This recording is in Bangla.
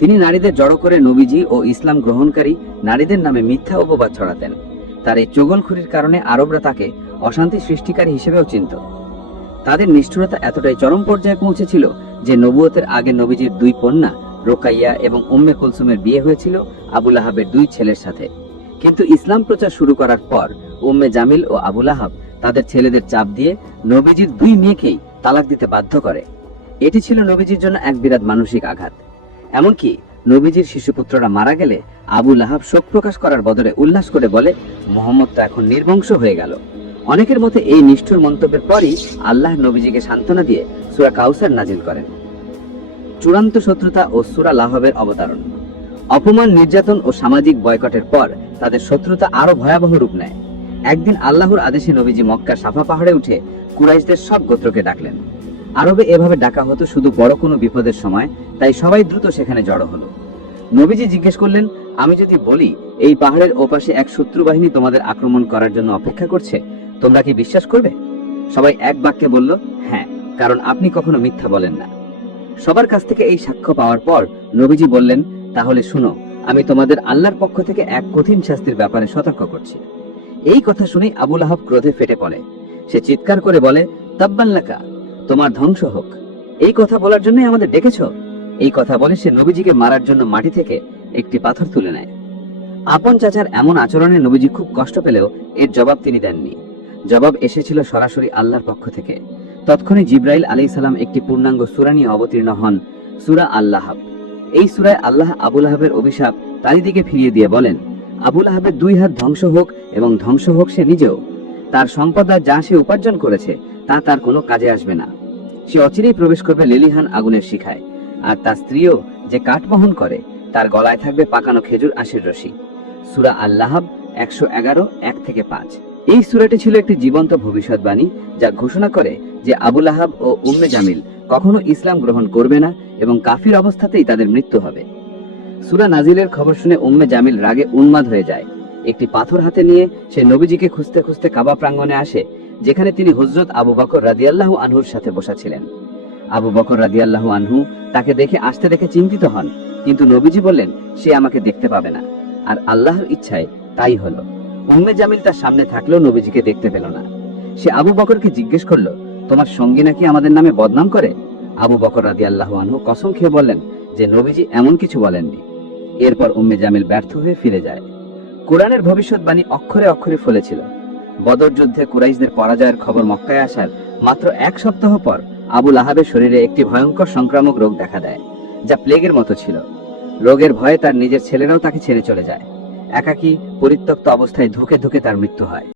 তিনি নারীদের জড়ো করে নবীজি ও ইসলাম গ্রহণকারী নারীদের নামে মিথ্যা অপবাদ ছড়াতেন। তার এই চগলখুরির কারণে আরবরা তাকে অশান্তি সৃষ্টিকারী হিসেবেও চিনত। তাদের নিষ্ঠুরতা এতটাই চরম পর্যায়ে পৌঁছেছিল যে নবুয়তের আগে নবীজির দুই কন্যা, রোকাইয়া এবং উম্মে কুলসুমের বিয়ে হয়েছিল আবুল আহাবের দুই ছেলের সাথে। কিন্তু ইসলাম প্রচার শুরু করার পর উম্মে জামিল ও আবুল আহাব তাদের ছেলেদের চাপ দিয়ে নবীজির দুই মেয়েকেই তালাক দিতে বাধ্য করে। এটি ছিল নবীজির জন্য এক বিরাট মানসিক আঘাত। এমনকি নবীজির শিশুপুত্ররা মারা গেলে আবু লাহাব শোক প্রকাশ করার বদলে উল্লাস করে বলে, মোহাম্মদ তো এখন নির্বংশ হয়ে গেল। অনেকের মতে এই নিষ্ঠুর মন্তব্যের পরই আল্লাহ নবীজিকে সান্ত্বনা দিয়ে সুরা কাউসার নাজিল করেন। চূড়ান্ত শত্রুতা ও সুরা লাহবের অবতারণ। অপমান, নির্যাতন ও সামাজিক বয়কটের পর তাদের শত্রুতা আরও ভয়াবহ রূপ নেয়। একদিন আল্লাহর আদেশে নবীজি মক্কার সাফা পাহাড়ে উঠে কুরাইশদের সব গোত্রকে ডাকলেন। আরবে এভাবে ডাকা হতো শুধু বড় কোনো বিপদের সময়, তাই সবাই দ্রুত সেখানে জড়ো হলো। নবীজি জিজ্ঞেস করলেন, আমি যদি বলি, এই পাহাড়ের ওপাশে এক শত্রু বাহিনী তোমাদের আক্রমণ করার জন্য অপেক্ষা করছে, তোমরা কি বিশ্বাস করবে? সবাই এক বাক্যে বলল হ্যাঁ কারণ আপনি কখনো মিথ্যা বলেন না। সবার কাছ থেকে এই সাক্ষ্য পাওয়ার পর নবীজি বললেন, তাহলে শুনো, আমি তোমাদের আল্লাহর পক্ষ থেকে এক কঠিন শাস্তির ব্যাপারে সতর্ক করছি। এই কথা শুনে আবুল আহাব ক্রোধে ফেটে পড়ে। সে চিৎকার করে বলে তাব্বাল্লাকা তোমার ধ্বংস হোক। এই কথা বলার জন্যই আমাদের ডেকেছ? এই কথা বলে সে নবীজিকে মারার জন্য মাটি থেকে একটি পাথর তুলে নেয়। আপন চাচার এমন আচরণে নবীজি খুব কষ্ট পেলেও এর জবাব তিনি দেননি। জবাব এসেছিল সরাসরি আল্লাহর পক্ষ থেকে। তৎক্ষণে জিব্রাইল আলী সালাম একটি পূর্ণাঙ্গ সুরা নিয়ে অবতীর্ণ হন, সুরা আল্লাহাব। এই সুরায় আল্লাহ আবুল আহাবের অভিশাপ তারই দিকে ফিরিয়ে দিয়ে বলেন আবুল আহাবের দুই হাত ধ্বংস হোক এবং ধ্বংস হোক সে নিজেও। তার সম্পদ যা সে উপার্জন করেছে, তা তার কোনো কাজে আসবে না। সে অচিরেই প্রবেশ করবে লেলিহান আগুনের শিখায়। আর তার স্ত্রীও যে কাঠ বহন করে, তার গলায় থাকবে পাকানো খেজুর আশির রশি। সুরা আল্লাহাব একশো এগারো, এক থেকে পাঁচ। এই সুরাটি ছিল একটি জীবন্ত ভবিষ্যৎবাণী যা ঘোষণা করে যে আবুল আহাব ও উম্মে জামিল কখনো ইসলাম গ্রহণ করবে না এবং কাফির অবস্থাতেই তাদের মৃত্যু হবে। সুরা নাজিলের খবর শুনে উম্মে জামিল রাগে উন্মাদ হয়ে যায়। একটি পাথর হাতে নিয়ে সে নবীজিকে খুঁজতে খুঁজতে কাবা প্রাঙ্গণে আসে যেখানে তিনি হজরত আবু বকর রাদিয়াল্লাহু আনহুর সাথে বসা ছিলেন আবু বকর রাদিয়াল্লাহু আনহু তাকে দেখে আসতে দেখে চিন্তিত হন, কিন্তু নবীজি বললেন, সে আমাকে দেখতে পাবে না। আর আল্লাহর ইচ্ছায় তাই হলো। উম্মে জামিল তার সামনে থাকলেও নবীজিকে দেখতে পেল না। সে আবু বকরকে জিজ্ঞেস করল, তোমার সঙ্গী নাকি আমাদের নামে বদনাম করে? আবু বকর রাদিয়াল্লাহু আনহু কসম খেয়ে বললেন, যে নবীজি এমন কিছু বলেননি। এরপর উম্মে জামিল ব্যর্থ হয়ে ফিরে যায়। কোরআনের ভবিষ্যৎবাণী অক্ষরে অক্ষরে ফলেছিল। বদর যুদ্ধে কুরাইশদের পরাজয়ের খবর মক্কায় আসার মাত্র এক সপ্তাহ পর আবুল আহাবের শরীরে একটি ভয়ঙ্কর সংক্রামক রোগ দেখা দেয়, যা প্লেগের মতো ছিল। রোগের ভয়ে তার নিজের ছেলেরাও তাকে ছেড়ে চলে যায়। একাকী পরিত্যক্ত অবস্থায় ধুকে ধুকে তার মৃত্যু হয়।